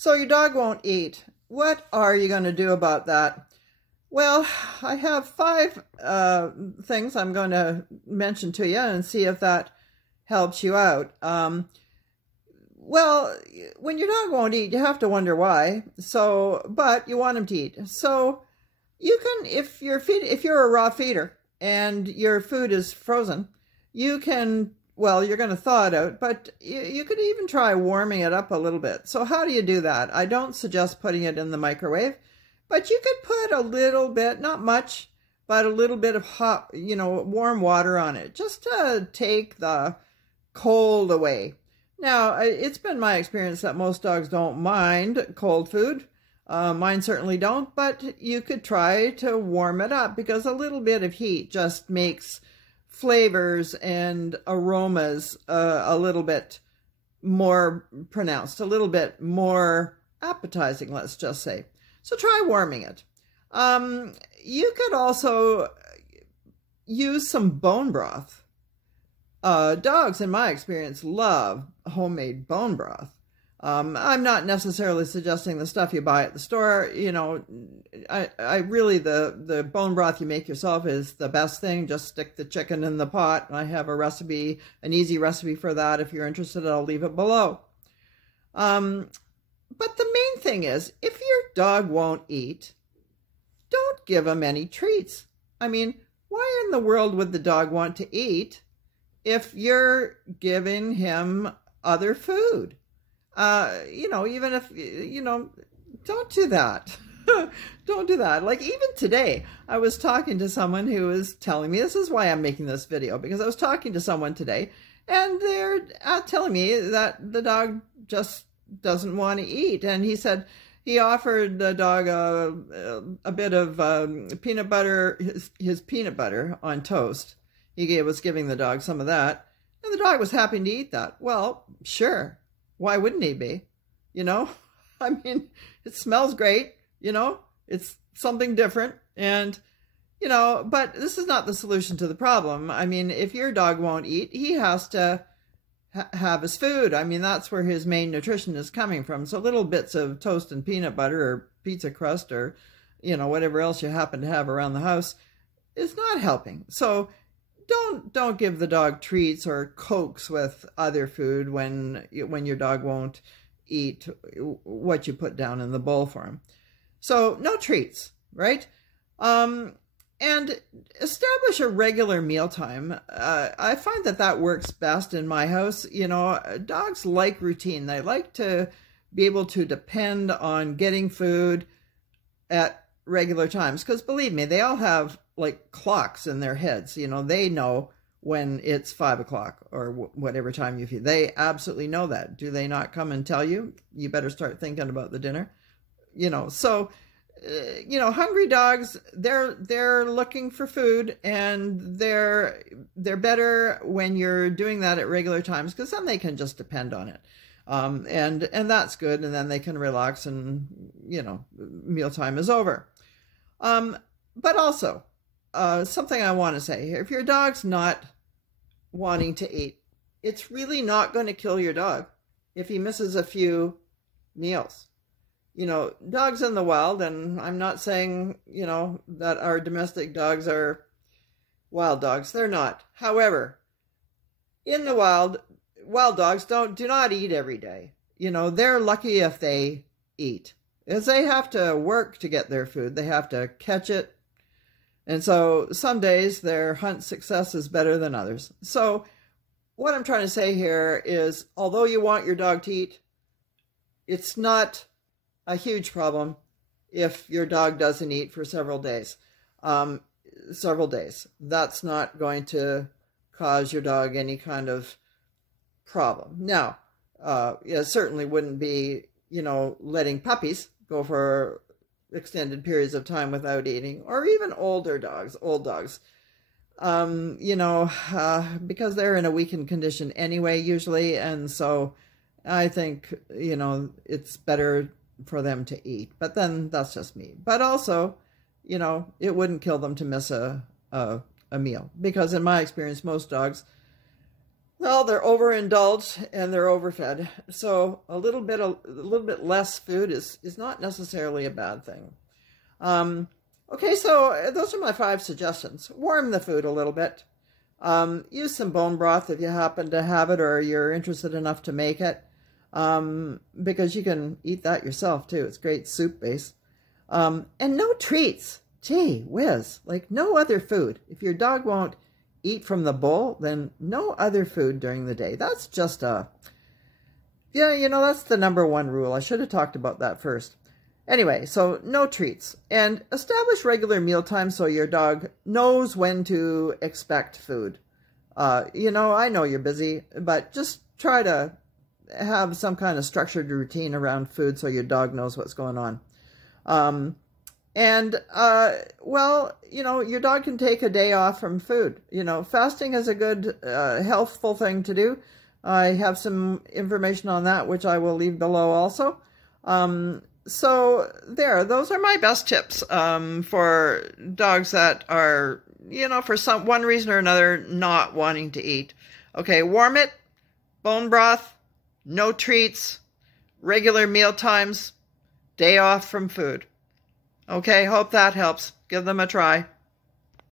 So your dog won't eat. What are you going to do about that? Well, I have 5 things I'm going to mention to you and see if that helps you out. Well, when your dog won't eat, you have to wonder why. But you want him to eat. So you can, if you're a raw feeder and your food is frozen, you can, well, you're going to thaw it out, but you could even try warming it up a little bit. So how do you do that? I don't suggest putting it in the microwave, but you could put a little bit, not much, but a little bit of hot, warm water on it, just to take the cold away. Now, it's been my experience that most dogs don't mind cold food. Mine certainly don't, but you could try to warm it up because a little bit of heat just makes flavors and aromas a little bit more pronounced, a little bit more appetizing, let's just say. So try warming it. You could also use some bone broth. Dogs, in my experience, love homemade bone broth. I'm not necessarily suggesting the stuff you buy at the store. I really, the bone broth you make yourself is the best thing. Just stick the chicken in the pot. I have a recipe, an easy recipe for that. If you're interested, I'll leave it below. But the main thing is, if your dog won't eat, don't give him any treats. I mean, why in the world would the dog want to eat if you're giving him other food? Even if, don't do that. Don't do that. Like even today, I was talking to someone who was telling me, this is why I'm making this video, because I was talking to someone today and they're telling me that the dog just doesn't want to eat. And he said he offered the dog a bit of peanut butter, his peanut butter on toast. He was giving the dog some of that, and the dog was happy to eat that. Well, sure. Why wouldn't he be? I mean, it smells great, it's something different. And, but this is not the solution to the problem. I mean, if your dog won't eat, he has to have his food. I mean, that's where his main nutrition is coming from. So little bits of toast and peanut butter or pizza crust or, whatever else you happen to have around the house is not helping. So don't give the dog treats or Cokes with other food when your dog won't eat what you put down in the bowl for him. So no treats, right? And establish a regular mealtime. I find that works best in my house. Dogs like routine. They like to be able to depend on getting food at regular times, because believe me, they all have like clocks in their heads. They know when it's 5 o'clock or whatever time you feed. They absolutely know that. Do they not come and tell you? You better start thinking about the dinner. So hungry dogs, they're looking for food, and they're better when you're doing that at regular times, because then they can just depend on it. And that's good, and then they can relax, and mealtime is over. But also, something I want to say here, if your dog's not wanting to eat, it's really not going to kill your dog if he misses a few meals. Dogs in the wild, and I'm not saying, that our domestic dogs are wild dogs. They're not. However, in the wild dogs do not eat every day. They're lucky if they eat, as they have to work to get their food. They have to catch it. And so some days their hunt success is better than others. So what I'm trying to say here is, although you want your dog to eat, it's not a huge problem if your dog doesn't eat for several days. That's not going to cause your dog any kind of problem. Now, it certainly wouldn't be, letting puppies go for extended periods of time without eating, or even old dogs, because they're in a weakened condition anyway, usually. And so I think, it's better for them to eat, but then that's just me. But also, it wouldn't kill them to miss a meal, because in my experience, most dogs Well, they're overindulged and they're overfed. So a little bit less food is not necessarily a bad thing. Okay, so those are my 5 suggestions. Warm the food a little bit. Use some bone broth if you happen to have it or you're interested enough to make it. Because you can eat that yourself too. It's great soup base. And no treats. Gee whiz, like no other food. If your dog won't eat from the bowl, then no other food during the day. That's just yeah, that's the #1 rule. I should have talked about that first. Anyway, so no treats. And establish regular meal times so your dog knows when to expect food. I know you're busy, but just try to have some kind of structured routine around food so your dog knows what's going on. Your dog can take a day off from food. Fasting is a good, healthful thing to do. I have some information on that, which I will leave below also. So those are my best tips, for dogs that are, for one reason or another, not wanting to eat. Okay, warm it, bone broth, no treats, regular meal times, day off from food. Okay, hope that helps. Give them a try.